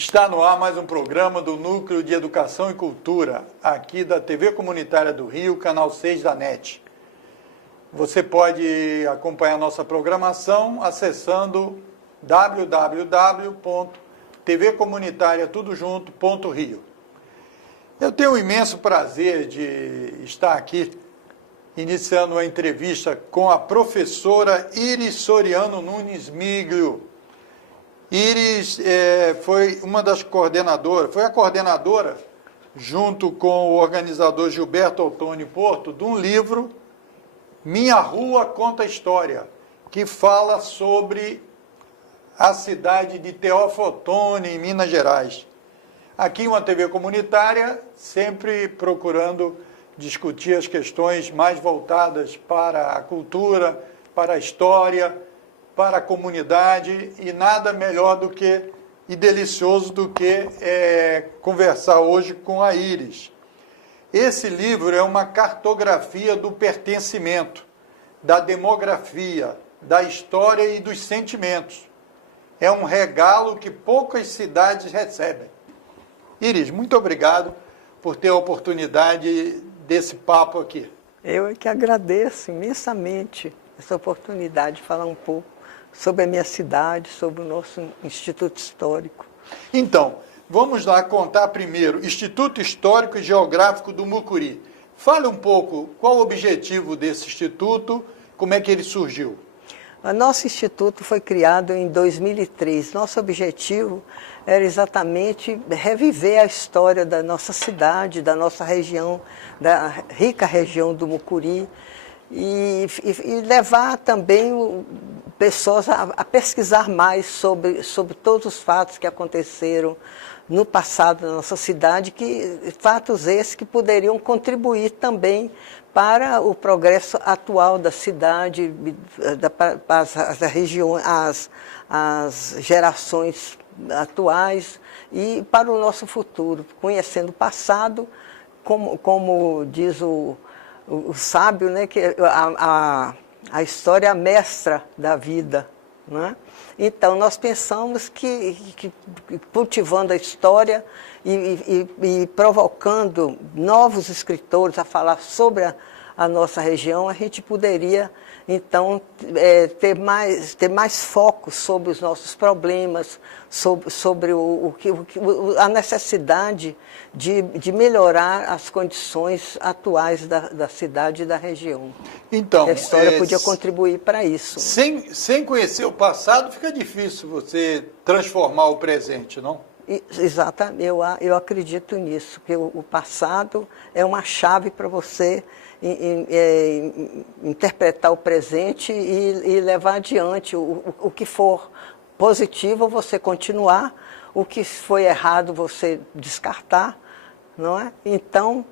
Está no ar mais um programa do Núcleo de Educação e Cultura, aqui da TV Comunitária do Rio, canal 6 da NET. Você pode acompanhar nossa programação acessando www.tvcomunitariatudojunto.rio. Eu tenho o imenso prazer de estar aqui iniciando uma entrevista com a professora Iris Soriano Nunes Miglio. Iris foi uma das coordenadoras, foi a coordenadora, junto com o organizador Gilberto Ottoni Porto, de um livro, Minha Rua Conta História, que fala sobre a cidade de Teófilo Otoni, em Minas Gerais. Aqui uma TV comunitária, sempre procurando discutir as questões mais voltadas para a cultura, para a história, para a comunidade, e nada melhor do que, e delicioso do que conversar hoje com a Iris. Esse livro é uma cartografia do pertencimento, da demografia, da história e dos sentimentos. É um regalo que poucas cidades recebem. Iris, muito obrigado por ter a oportunidade desse papo aqui. Eu é que agradeço imensamente essa oportunidade de falar um pouco sobre a minha cidade, sobre o nosso Instituto Histórico. Então, vamos lá contar primeiro, Instituto Histórico e Geográfico do Mucuri. Fale um pouco qual o objetivo desse instituto, como é que ele surgiu. O nosso instituto foi criado em 2003. Nosso objetivo era exatamente reviver a história da nossa cidade, da nossa região, da rica região do Mucuri, e levar também pessoas a pesquisar mais sobre todos os fatos que aconteceram no passado da nossa cidade, fatos esses que poderiam contribuir também para o progresso atual da cidade, as gerações atuais e para o nosso futuro, conhecendo o passado, como diz o sábio, né, que a história é a mestra da vida, né? Então, nós pensamos que cultivando a história e provocando novos escritores a falar sobre a nossa região, a gente poderia, então, ter mais foco sobre os nossos problemas, sobre a necessidade de melhorar as condições atuais da cidade e da região. Então, a história podia contribuir para isso. Sem conhecer o passado, fica difícil você transformar o presente, não? Exatamente, eu acredito nisso, que o passado é uma chave para você interpretar o presente e levar adiante o que for positivo, você continuar, o que foi errado, você descartar, não é? Então,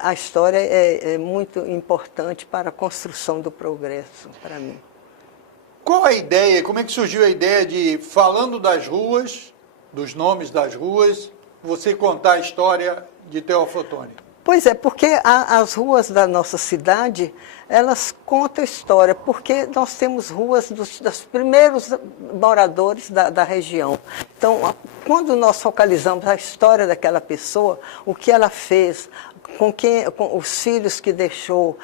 a história é muito importante para a construção do progresso, para mim. Qual a ideia, como é que surgiu a ideia de, falando das ruas, dos nomes das ruas, você contar a história de Teófilo Otoni? Pois é, porque as ruas da nossa cidade, elas contam a história, porque nós temos ruas dos primeiros moradores da região. Então, quando nós focalizamos a história daquela pessoa, o que ela fez, com os filhos que deixou,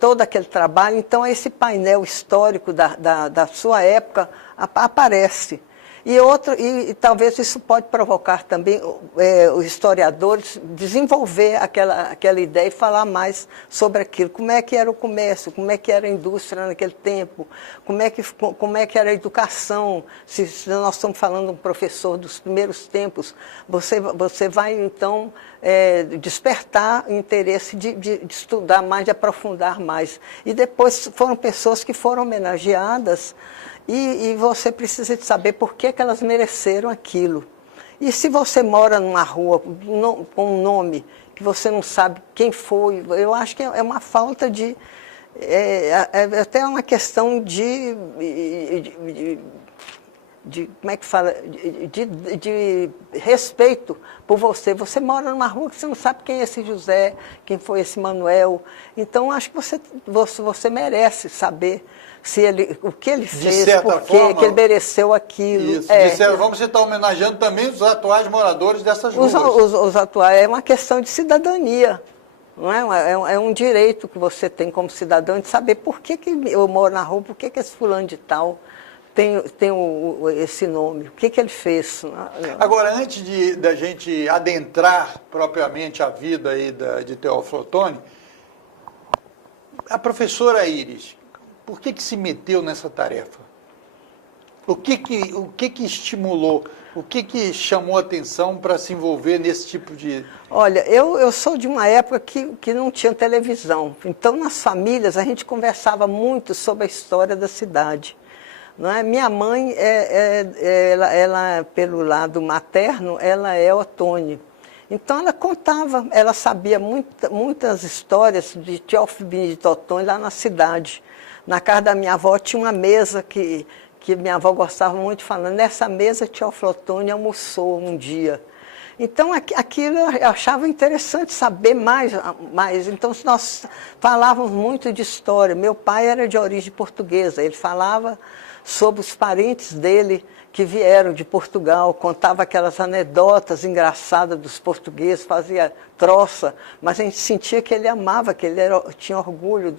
todo aquele trabalho, então esse painel histórico da sua época aparece. E talvez isso pode provocar também os historiadores desenvolver aquela ideia e falar mais sobre aquilo. Como é que era o comércio, como é que era a indústria naquele tempo, como é que era a educação. Se nós estamos falando de um professor dos primeiros tempos, você vai, então, despertar o interesse de estudar mais, de aprofundar mais. E depois foram pessoas que foram homenageadas, e você precisa de saber por que elas mereceram aquilo. E se você mora numa rua com um nome que você não sabe quem foi, eu acho que é uma falta de... É até uma questão como é que fala, de respeito por você. Você mora numa rua que você não sabe quem é esse José, quem foi esse Manuel. Então, acho que você merece saber o que ele fez, por que ele mereceu aquilo. Isso, vamos, você está homenageando também os atuais moradores dessas ruas. Os atuais, é uma questão de cidadania. Não é um direito que você tem como cidadão de saber por que eu moro na rua, por que esse fulano de tal tem esse nome, o que ele fez. Agora, antes da gente adentrar propriamente a vida aí de Teófilo Otoni, a professora Iris, por que se meteu nessa tarefa? O que estimulou? O que chamou a atenção para se envolver nesse tipo de... Olha, eu sou de uma época que não tinha televisão. Então, nas famílias, a gente conversava muito sobre a história da cidade. Não é? Minha mãe, ela, pelo lado materno, ela é Otoni. Então, ela contava, ela sabia muitas histórias de Teófilo Benedito Otoni lá na cidade. Na casa da minha avó tinha uma mesa que minha avó gostava muito de falar, nessa mesa Teófilo Otoni almoçou um dia. Então, aquilo eu achava interessante saber mais. Então, nós falávamos muito de história. Meu pai era de origem portuguesa, ele falava sobre os parentes dele que vieram de Portugal, contava aquelas anedotas engraçadas dos portugueses, fazia troça, mas a gente sentia que ele amava, que ele tinha orgulho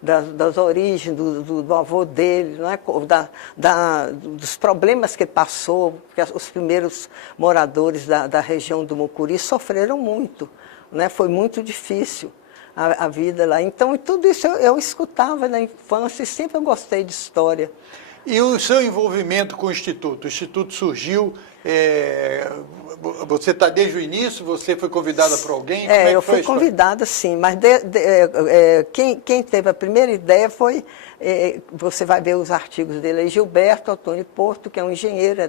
das origens, do avô dele, não é? Dos problemas que ele passou, porque os primeiros moradores da região do Mucuri sofreram muito, né? Foi muito difícil a vida lá. Então, tudo isso eu escutava na infância e sempre eu gostei de história. E o seu envolvimento com o Instituto? O Instituto surgiu, você está desde o início, você foi convidada por alguém? Eu fui convidada, sim, mas quem teve a primeira ideia foi, você vai ver os artigos dele, Gilberto Otoni Porto, que é um engenheiro,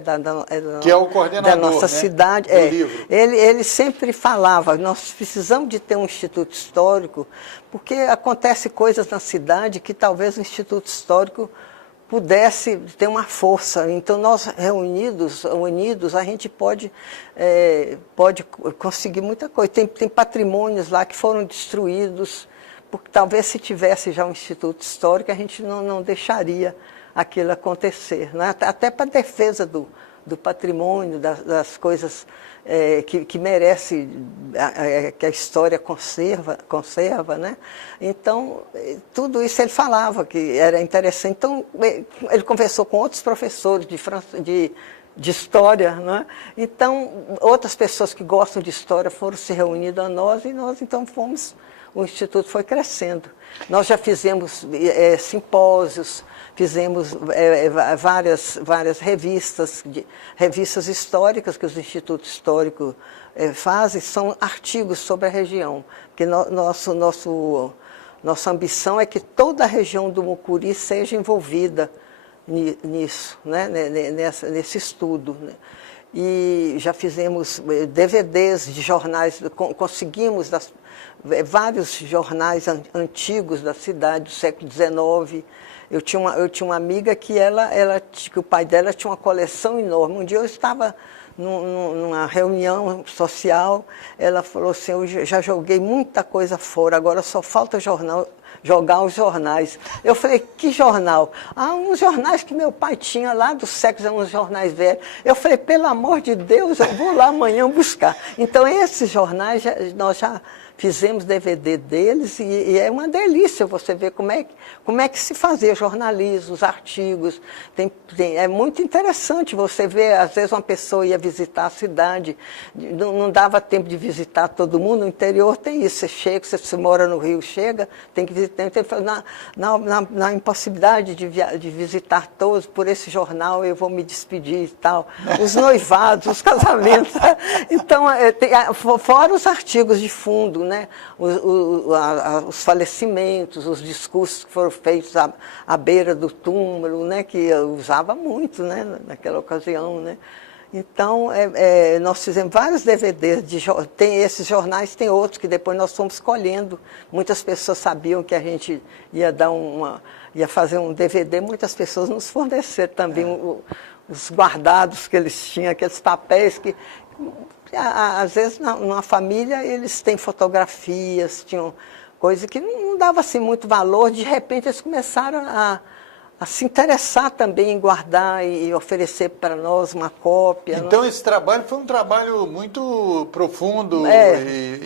que é o coordenador, da nossa cidade. Do livro. Ele sempre falava, nós precisamos de ter um Instituto Histórico, porque acontece coisas na cidade que talvez o Instituto Histórico pudesse ter uma força. Então, nós unidos, a gente pode conseguir muita coisa. Tem patrimônios lá que foram destruídos, porque talvez se tivesse já um Instituto Histórico, a gente não deixaria aquilo acontecer, né? Até para a defesa do patrimônio, das coisas que merece, que a história conserva, né? Então, tudo isso ele falava que era interessante. Então, ele conversou com outros professores de história, né? Então, outras pessoas que gostam de história foram se reunindo a nós e nós, então, o Instituto foi crescendo. Nós já fizemos simpósios, fizemos várias revistas históricas que os institutos históricos fazem, são artigos sobre a região, porque nossa ambição é que toda a região do Mucuri seja envolvida nisso, né? Nesse estudo, né? E já fizemos DVDs de jornais, conseguimos vários jornais antigos da cidade, do século XIX. Eu tinha uma amiga que que o pai dela tinha uma coleção enorme. Um dia eu estava numa reunião social, ela falou assim, eu já joguei muita coisa fora, agora só falta jogar os jornais. Eu falei, que jornal? Uns jornais que meu pai tinha lá do século, uns jornais velhos. Eu falei, pelo amor de Deus, eu vou lá amanhã buscar. Então, esses jornais, nós já fizemos DVD deles e é uma delícia você ver como é que se fazia jornalismo, os artigos. É muito interessante você ver, às vezes uma pessoa ia visitar a cidade, não dava tempo de visitar todo mundo, no interior tem isso, você mora no Rio, tem que visitar, então, na impossibilidade de visitar todos, por esse jornal eu vou me despedir e tal. Os noivados, os casamentos. Então, fora os artigos de fundo, né? Os falecimentos, os discursos que foram feitos à beira do túmulo, né? Que eu usava muito, né? Naquela ocasião, né? Então, nós fizemos vários DVDs, tem esses jornais, tem outros que depois nós fomos escolhendo. Muitas pessoas sabiam que a gente ia fazer um DVD, muitas pessoas nos forneceram também os guardados que eles tinham, aqueles papéis que, às vezes, numa família, eles têm fotografias, tinham coisa que não dava assim, muito valor, de repente eles começaram a se interessar também em guardar e oferecer para nós uma cópia. Então, esse trabalho foi um trabalho muito profundo.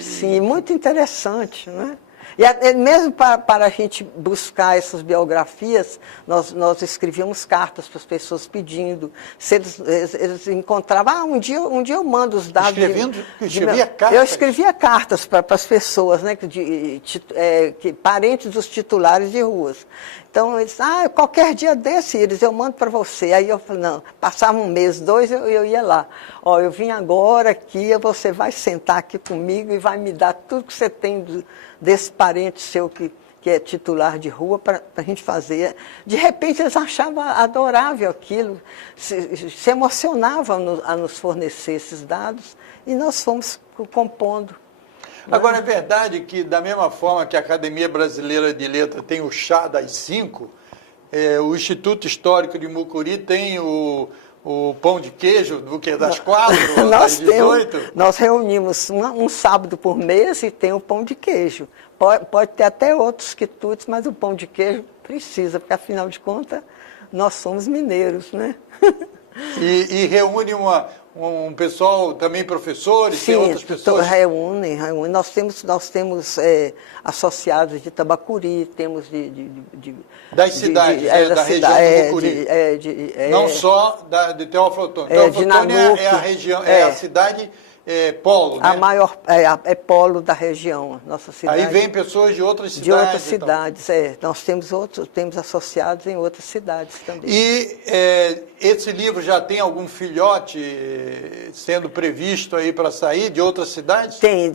Sim, muito interessante, né? E mesmo para a gente buscar essas biografias, nós escrevíamos cartas para as pessoas pedindo. Se eles encontravam, um dia eu mando os dados. Escrevia cartas? Eu escrevia cartas para as pessoas, né, parentes dos titulares de ruas. Então, eles, qualquer dia desse, Iris, eu mando para você. Aí eu falei, não, passava um mês, 2, eu ia lá. Ó, eu vim agora aqui, você vai sentar aqui comigo e vai me dar tudo que você tem desse parente seu que é titular de rua para a gente fazer. De repente, eles achavam adorável aquilo, se emocionavam a nos fornecer esses dados e nós fomos compondo. Agora, é verdade que, da mesma forma que a Academia Brasileira de Letras tem o chá das 5, o Instituto Histórico de Mucuri tem o pão de queijo do que das 4, das 18? Nós reunimos um sábado por mês e tem o pão de queijo. Pode ter até outros quitutes, mas o pão de queijo precisa, porque afinal de contas nós somos mineiros, né? E reúne um pessoal, também professores, sim, tem outras pessoas? Reúne. Nós temos associados de Tabacuri, temos das cidades, da região do Mucuri. Não só de Teófilo Otoni. Teófilo Otoni é a região, a cidade polo, né? A maior, polo da região, nossa cidade. Aí vem pessoas de outras cidades. De outras cidades, Nós temos associados em outras cidades também. E esse livro já tem algum filhote sendo previsto aí para sair de outras cidades? Tem,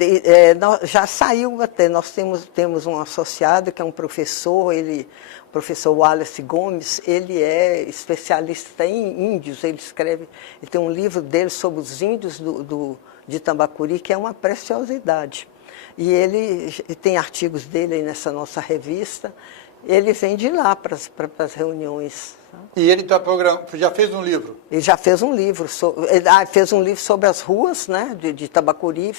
já saiu até. Nós temos um associado que é um professor, o professor Wallace Gomes, ele é especialista em índios, ele tem um livro dele sobre os índios de Tambacuri, que é uma preciosidade. E ele tem artigos dele aí nessa nossa revista, ele vem de lá para as reuniões. E ele já fez um livro? Ele já fez um livro, fez um livro sobre as ruas, né, de Tambacuri,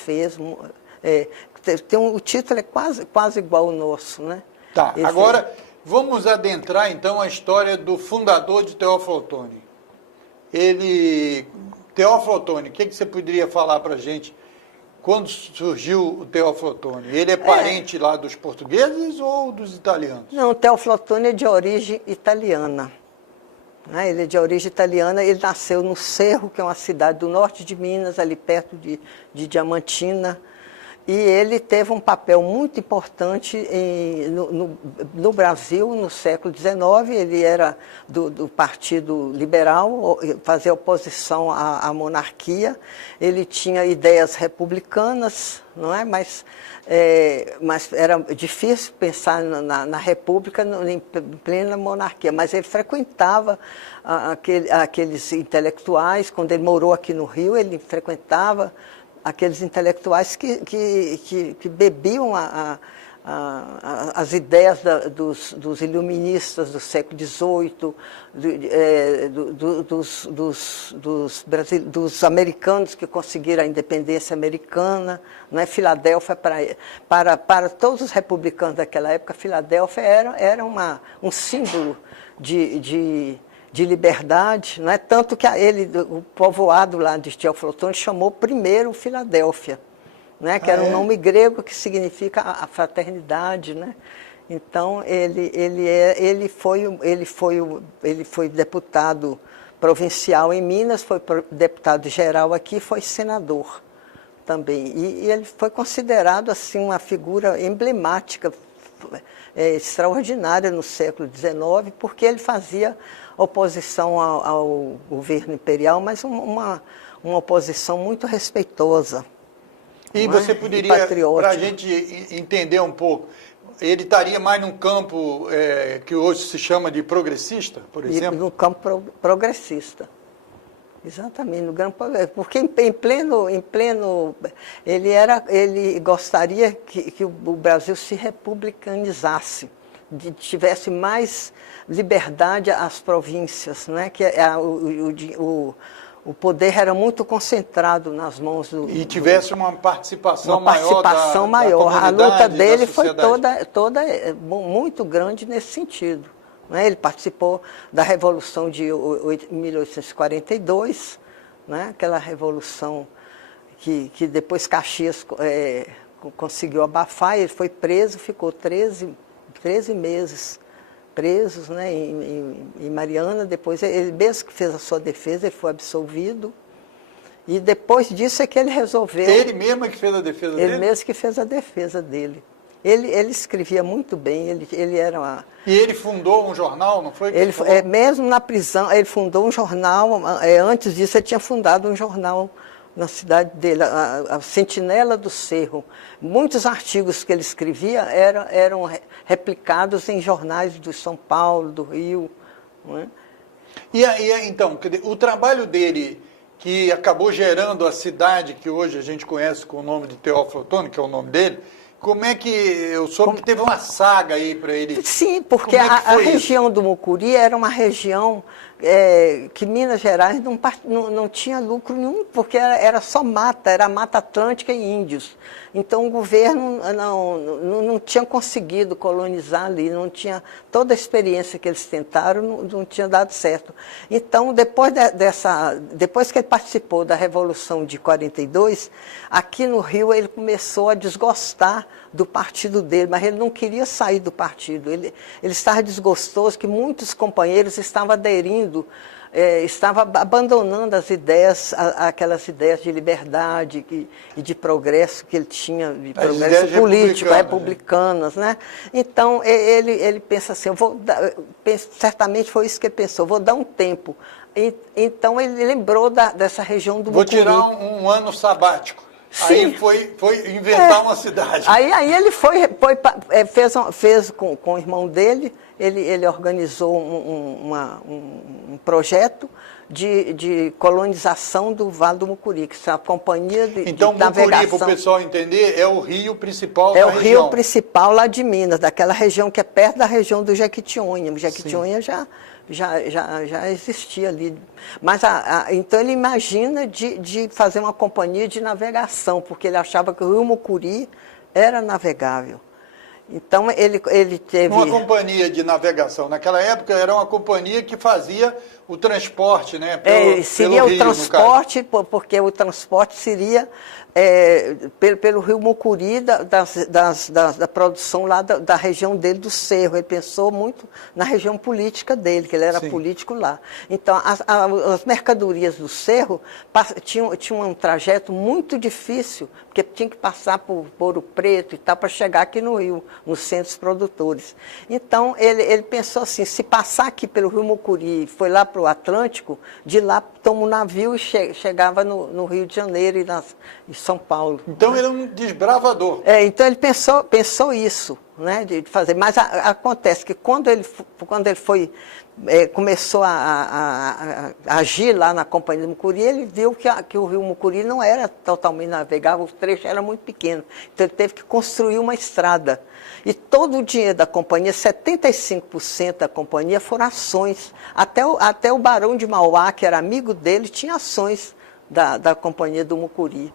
o título é quase igual ao nosso, né? Tá, agora vamos adentrar então a história do fundador de Teófilo Otoni. Teófilo Otoni, o que você poderia falar para a gente quando surgiu o Teófilo Otoni? Ele é parente lá dos portugueses ou dos italianos? Não, o Teófilo Otoni é de origem italiana. Ele é de origem italiana, ele nasceu no Cerro, que é uma cidade do norte de Minas, ali perto de Diamantina. E ele teve um papel muito importante no Brasil, no século XIX. Ele era do Partido Liberal, fazia oposição à monarquia. Ele tinha ideias republicanas, não é? Mas era difícil pensar na república em plena monarquia. Mas ele frequentava aqueles intelectuais. Quando ele morou aqui no Rio, ele frequentava aqueles intelectuais que bebiam as ideias dos iluministas do século XVIII, dos americanos que conseguiram a independência americana, não é? Filadélfia, para todos os republicanos daquela época, Filadélfia era um símbolo de liberdade, não é? Tanto que o povoado lá de Teófilo Otoni chamou primeiro Filadélfia, né? Que era um nome grego que significa a fraternidade, né? Então ele foi deputado provincial em Minas, foi deputado geral aqui, foi senador também. E ele foi considerado assim uma figura emblemática, extraordinária no século XIX, porque ele fazia oposição ao governo imperial, mas uma oposição muito respeitosa. E você poderia, para a gente entender um pouco, ele estaria mais num campo que hoje se chama de progressista, por exemplo? No campo progressista. Exatamente, no campo, porque em pleno ele gostaria que o Brasil se republicanizasse, tivesse mais liberdade às províncias, né? Que o poder era muito concentrado nas mãos do... E tivesse uma participação maior. Da a luta dele foi sociedade. toda muito grande nesse sentido. Né? Ele participou da Revolução de 1842, né? Aquela revolução que depois Caxias conseguiu abafar. Ele foi preso, ficou 13 meses presos, né, em Mariana. Depois, ele mesmo que fez a sua defesa, ele foi absolvido. E depois disso é que ele resolveu... Ele mesmo é que fez a defesa dele? Ele mesmo que fez a defesa dele. Ele escrevia muito bem, ele era uma... E ele fundou um jornal, não foi? Mesmo na prisão, ele fundou um jornal. Antes disso, ele tinha fundado um jornal na cidade dele, a Sentinela do Cerro. Muitos artigos que ele escrevia eram replicados em jornais do São Paulo, do Rio. Não é? Então, o trabalho dele, que acabou gerando a cidade que hoje a gente conhece com o nome de Teófilo Otoni, que é o nome dele, como é que eu soube que teve uma saga aí para ele? Sim, porque a região do Mucuri era uma região que Minas Gerais não tinha lucro nenhum, porque era só mata, era Mata Atlântica e índios. Então o governo não tinha conseguido colonizar ali, não tinha, toda a experiência que eles tentaram não tinha dado certo. Então, depois que ele participou da Revolução de 42, aqui no Rio ele começou a desgostar do partido dele, mas ele não queria sair do partido. Ele estava desgostoso que muitos companheiros estavam aderindo, estava abandonando as ideias, aquelas ideias de liberdade e de progresso que ele tinha, de progresso político, republicanas, né? Então, ele pensa assim, certamente foi isso que ele pensou, vou dar um tempo. Então, ele lembrou dessa região do Mucuri. Vou tirar um ano sabático. Sim. Aí foi inventar uma cidade. Aí ele fez com o irmão dele, ele organizou um projeto de colonização do Vale do Mucuri, que é a companhia de navegação. Então, Mucuri, para o pessoal entender, é o rio principal da região. É o rio principal lá de Minas, daquela região que é perto da região do Jequitinhonha. O Jequitinhonha já existia ali. Mas então ele imagina de fazer uma companhia de navegação, porque ele achava que o rio Mucuri era navegável. Então ele teve... Uma companhia de navegação. Naquela época era uma companhia que fazia o transporte, né? Seria o transporte, porque o transporte seria pelo rio Mucuri, da produção lá da região dele, do Cerro. Ele pensou muito na região política dele, que ele era político lá. Então, as mercadorias do Cerro tinham um trajeto muito difícil, porque tinha que passar por Ouro Preto e tal, para chegar aqui no Rio, nos centros produtores. Então, ele pensou assim, se passar aqui pelo rio Mucuri, foi lá para o Atlântico, de lá toma um navio e chegava no Rio de Janeiro e em São Paulo. Então, né? Ele é um desbravador. Então ele pensou isso, né, de fazer. Mas acontece que quando ele começou a agir lá na Companhia do Mucuri, ele viu que o rio Mucuri não era totalmente navegável, o trecho era muito pequeno. Então ele teve que construir uma estrada. E todo o dinheiro da companhia, 75% da companhia, foram ações. Até o Barão de Mauá, que era amigo dele, tinha ações da Companhia do Mucuri.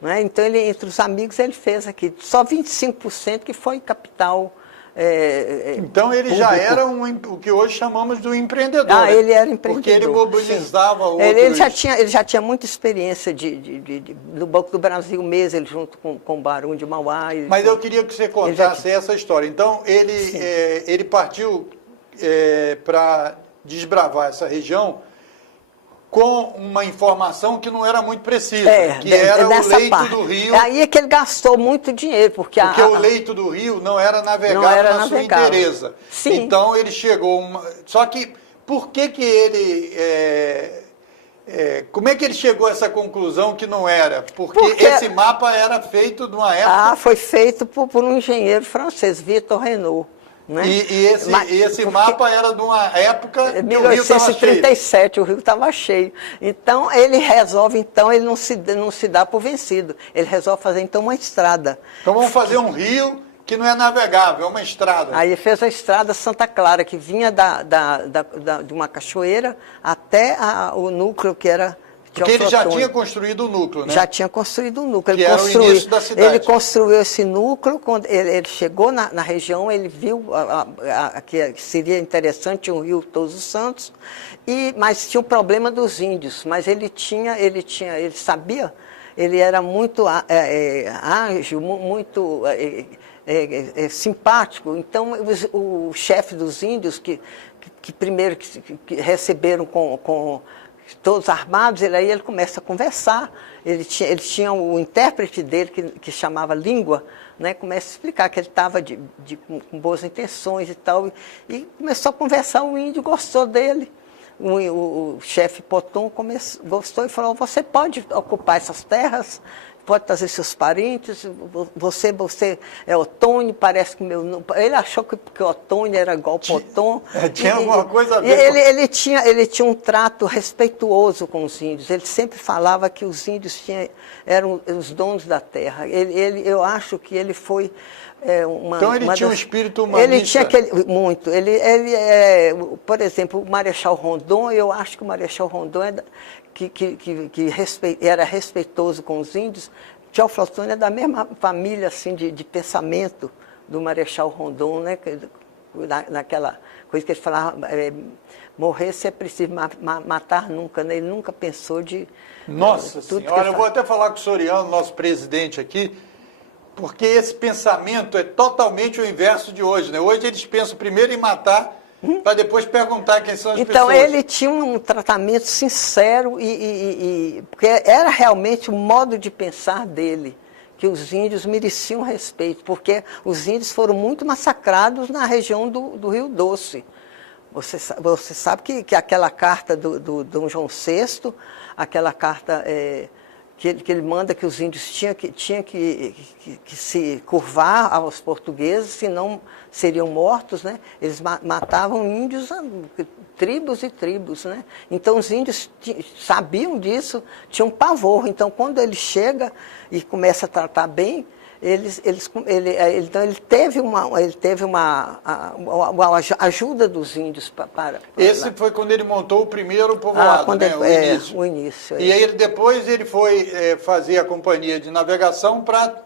Né? Então, entre os amigos, ele fez aqui. Só 25% que foi capital então, ele já era o que hoje chamamos de empreendedor. Ele era empreendedor. Porque ele mobilizava outros... Ele já tinha muita experiência do Banco do Brasil mesmo, ele junto com o Barão de Mauá. Mas eu queria que você contasse essa história. Então, ele partiu para desbravar essa região com uma informação que não era muito precisa, que era o leito do rio. Aí é que ele gastou muito dinheiro, porque o leito do rio não era navegável na sua inteireza. Sim. Então ele chegou... Só que, por que ele... como é que ele chegou a essa conclusão que não era? Porque esse mapa era feito numa época... foi feito por um engenheiro francês, Victor Renaud. Né? E esse mapa era de uma época que 1837, o rio estava cheio. Então, ele resolve, ele não se dá por vencido. Ele resolve fazer, então, uma estrada. Então, vamos fazer um rio que não é navegável, é uma estrada. Aí ele fez a estrada Santa Clara, que vinha de uma cachoeira até o núcleo que era... Porque ele já tinha construído o núcleo, né? Já tinha construído o núcleo. Que era o início da cidade. Ele construiu esse núcleo, quando ele chegou na região, ele viu que seria interessante um rio Todos os Santos, mas tinha o problema dos índios, mas ele sabia, ele era muito ágil, muito simpático. Então, o chefe dos índios, que primeiro que receberam com todos armados, ele começa a conversar, ele tinha o intérprete dele, que chamava língua, né, começa a explicar que ele estava com boas intenções e tal, e começou a conversar, o índio gostou dele. O chefe Potum gostou e falou, você pode ocupar essas terras, pode trazer seus parentes, você é Otônio, parece que ele achou que Otônio era igual Potum. Tinha alguma coisa a ver ele tinha um trato respeituoso com os índios, ele sempre falava que os índios eram os donos da terra. Eu acho que ele foi então ele tinha um espírito humanista. Ele tinha muito. Por exemplo, o Marechal Rondon, eu acho que o Marechal Rondon era respeitoso com os índios. Teófilo Otônio é da mesma família assim, de pensamento do Marechal Rondon, né? Naquela coisa que ele falava, morrer se é preciso, matar nunca, né? Ele nunca pensou de... Nossa Senhora, eu vou até falar com o Soriano, nosso presidente aqui, porque esse pensamento é totalmente o inverso de hoje, né? Hoje eles pensam primeiro em matar, para depois perguntar quem são as pessoas. Então, ele tinha um tratamento sincero, porque era realmente o modo de pensar dele, que os índios mereciam respeito, porque os índios foram muito massacrados na região do Rio Doce. Você sabe que aquela carta do Dom João VI, aquela carta... Que ele manda que os índios tinham que se curvar aos portugueses, senão seriam mortos, né? Eles matavam índios, tribos e tribos, né? Então os índios sabiam disso, tinham pavor. Então quando ele chega e começa a tratar bem, então ele teve uma ajuda dos índios para esse foi quando ele montou o primeiro povoado, né? O início. O início. E aí depois ele foi fazer a companhia de navegação para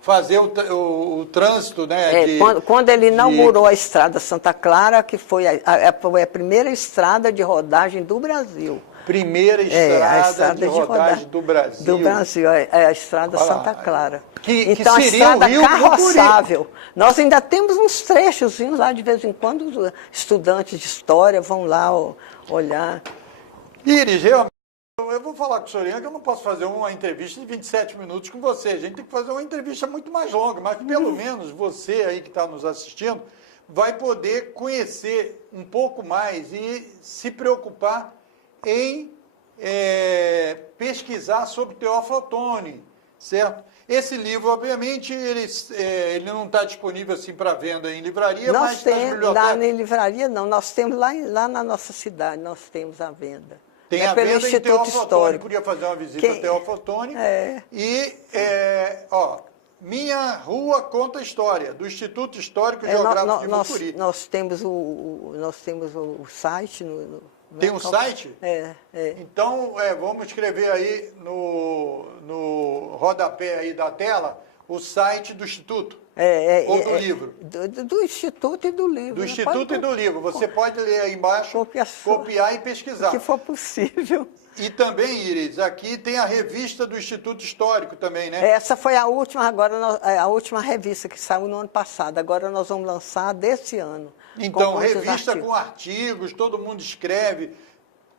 fazer o trânsito, né? Quando ele inaugurou a estrada Santa Clara, que foi a primeira estrada de rodagem do Brasil. Primeira estrada de rodagem do Brasil. Do Brasil, a estrada Santa Clara. Então, a estrada carroçável. Nós ainda temos uns trechozinhos lá, de vez em quando, os estudantes de história vão lá olhar. Iris, realmente, eu vou falar com o Soriano que eu não posso fazer uma entrevista de 27 minutos com você. A gente tem que fazer uma entrevista muito mais longa, mas pelo menos você aí que está nos assistindo vai poder conhecer um pouco mais e se preocupar em pesquisar sobre Teófilo Otônio, certo? Esse livro, obviamente, ele não está disponível assim para venda em livraria, mas nas bibliotecas. Lá na livraria não, nós temos lá na nossa cidade, nós temos a venda. Tem a pelo venda em Instituto Teófilo Histórico. Otônio, podia fazer uma visita a Teófilo Otônio. E, Minha Rua Conta História, do Instituto Histórico e Geográfico de Mucuri. Nós temos o site. Tem um site? É. Então, vamos escrever aí no rodapé aí da tela o site do Instituto. Ou do livro. Do Instituto e do livro. Do Instituto e do livro. Você pode ler aí embaixo, copiar e pesquisar. O que for possível. E também, Iris, aqui tem a revista do Instituto Histórico também, né? Essa foi a última, a última revista que saiu no ano passado. Agora nós vamos lançar desse ano. Então, revista com artigos, todo mundo escreve,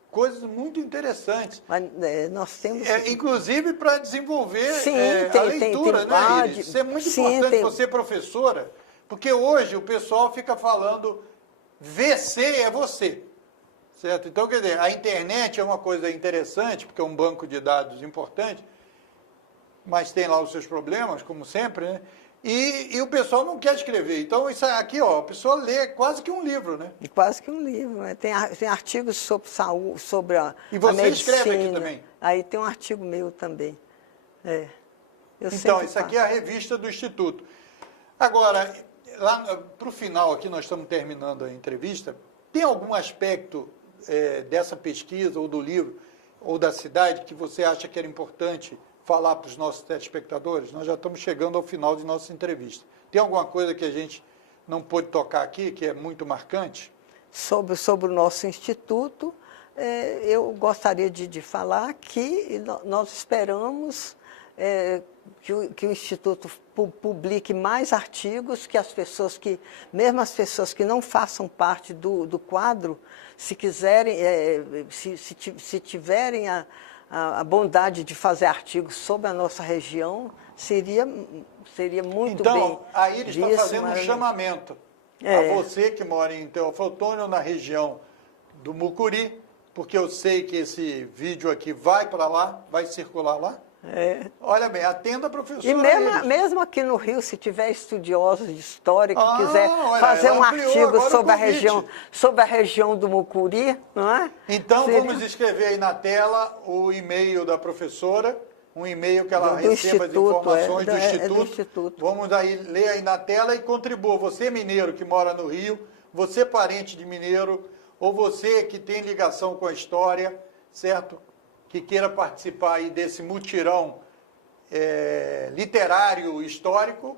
coisas muito interessantes. Mas, nós temos... inclusive para desenvolver a leitura, né, Iris? Isso é muito importante você, professora, porque hoje o pessoal fica falando VC é você. Certo? Então, quer dizer, a internet é uma coisa interessante, porque é um banco de dados importante, mas tem lá os seus problemas, como sempre, né? E o pessoal não quer escrever. Então, isso aqui, a pessoa lê quase que um livro, né? Quase que um livro. Né? Tem artigos sobre saúde, sobre a medicina. E você escreve aqui também? Aí tem um artigo meu também. Então, isso aqui é a revista do Instituto. Agora, lá para o final aqui, nós estamos terminando a entrevista, tem algum aspecto dessa pesquisa, ou do livro, ou da cidade, que você acha que era importante falar para os nossos telespectadores? Nós já estamos chegando ao final de nossa entrevista. Tem alguma coisa que a gente não pôde tocar aqui, que é muito marcante? Sobre o nosso instituto, eu gostaria de falar que nós esperamos que o Instituto publique mais artigos, que as pessoas mesmo as pessoas que não façam parte do quadro, se quiserem, se tiverem a bondade de fazer artigos sobre a nossa região, seria muito bem. Então, a Iris está fazendo um chamamento a você que mora em Teoflotônio, na região do Mucuri, porque eu sei que esse vídeo aqui vai para lá, vai circular lá. Olha bem, atenda a professora. E mesmo aqui no Rio, se tiver estudiosos de história que quiser fazer um artigo sobre a região do Mucuri, não é? Então vamos escrever aí na tela o e-mail da professora, um e-mail que ela receba as informações do Instituto. Vamos aí ler aí na tela e contribua. Você mineiro que mora no Rio, você parente de mineiro, ou você que tem ligação com a história, certo? Que queira participar aí desse mutirão literário histórico,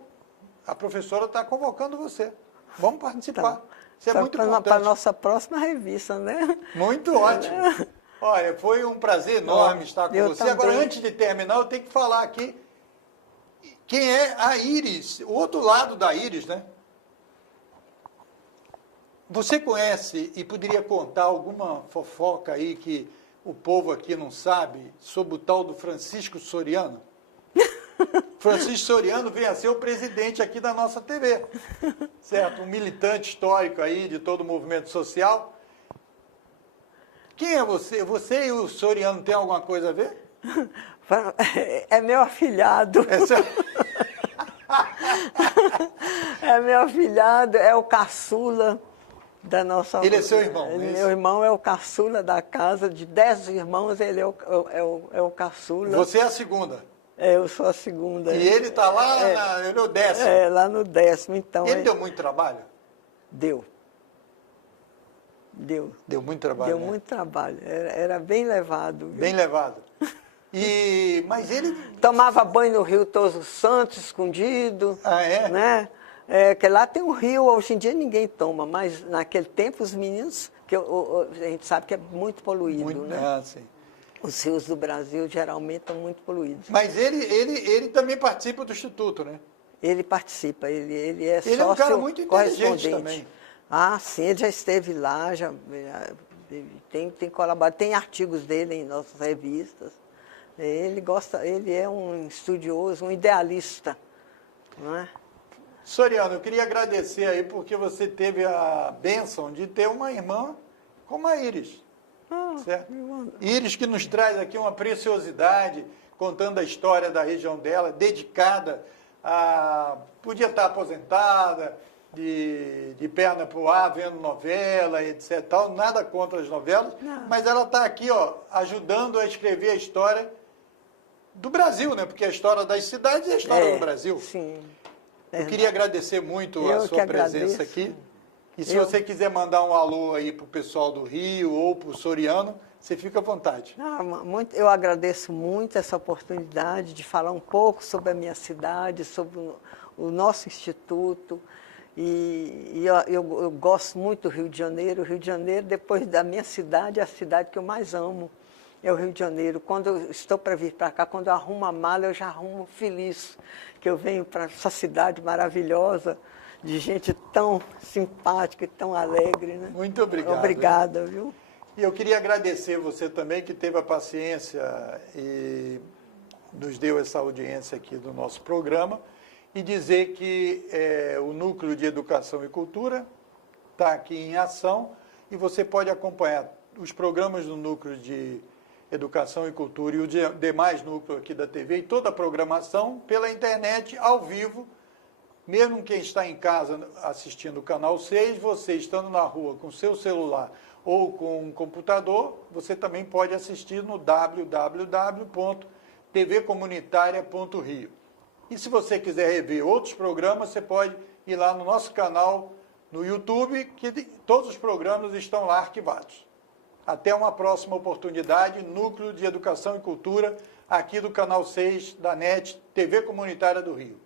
a professora está convocando você. Vamos participar. Então, isso é muito importante. Para a nossa próxima revista, né? Muito ótimo. Olha, foi um prazer enorme estar com você. Também. Agora, antes de terminar, eu tenho que falar aqui quem é a Iris, o outro lado da Iris, né? Você conhece e poderia contar alguma fofoca aí que o povo aqui não sabe sobre o tal do Francisco Soriano? Francisco Soriano vem a ser o presidente aqui da nossa TV, certo? Um militante histórico aí de todo o movimento social. Quem é você? Você e o Soriano têm alguma coisa a ver? É meu afilhado. É meu afilhado, é o caçula da nossa... Ele é seu irmão, é meu irmão é o caçula da casa, de 10 irmãos, ele é o caçula. Você é a segunda? Eu sou a segunda. E ele está lá no 10º? Lá no 10º, então. Ele deu muito trabalho? Deu. Deu muito trabalho, Deu muito trabalho, era bem levado. Viu? Bem levado. Mas ele... Tomava banho no Rio Todos os Santos, escondido. Ah, é? Né? Que lá tem um rio, hoje em dia ninguém toma, mas naquele tempo os meninos, que a gente sabe que é muito poluído, né? Sim. Os rios do Brasil geralmente estão muito poluídos. Mas ele também participa do Instituto, né? Ele participa, ele é sócio Ele é um cara muito inteligente também. Ah, sim, ele já esteve lá, tem colaborado, tem artigos dele em nossas revistas. Ele é um estudioso, um idealista, não é? Soriano, eu queria agradecer aí porque você teve a bênção de ter uma irmã como a Iris. Certo? Iris que nos traz aqui uma preciosidade, contando a história da região dela, dedicada a... Podia estar aposentada, de perna para o ar, vendo novela, etc. Tal, nada contra as novelas, mas ela está aqui ajudando a escrever a história do Brasil, né? Porque a história das cidades é a história do Brasil. Sim. Eu queria agradecer muito a sua presença aqui. E se você quiser mandar um alô aí para o pessoal do Rio ou para o Soriano, você fica à vontade. Eu agradeço muito essa oportunidade de falar um pouco sobre a minha cidade, sobre o nosso instituto. E eu gosto muito do Rio de Janeiro. O Rio de Janeiro, depois da minha cidade, é a cidade que eu mais amo. É o Rio de Janeiro. Quando eu estou para vir para cá, quando eu arrumo a mala, eu já arrumo feliz, que eu venho para essa cidade maravilhosa, de gente tão simpática e tão alegre. Né? Muito obrigado. Obrigada, viu? E eu queria agradecer você também, que teve a paciência e nos deu essa audiência aqui do nosso programa, e dizer que o Núcleo de Educação e Cultura está aqui em ação e você pode acompanhar os programas do Núcleo de Educação e Cultura e os demais núcleos aqui da TV e toda a programação pela internet, ao vivo. Mesmo quem está em casa assistindo o Canal 6, você estando na rua com seu celular ou com um computador, você também pode assistir no www.tvcomunitaria.rio. E se você quiser rever outros programas, você pode ir lá no nosso canal no YouTube, que todos os programas estão lá arquivados. Até uma próxima oportunidade, Núcleo de Educação e Cultura, aqui do Canal 6 da NET, TV Comunitária do Rio.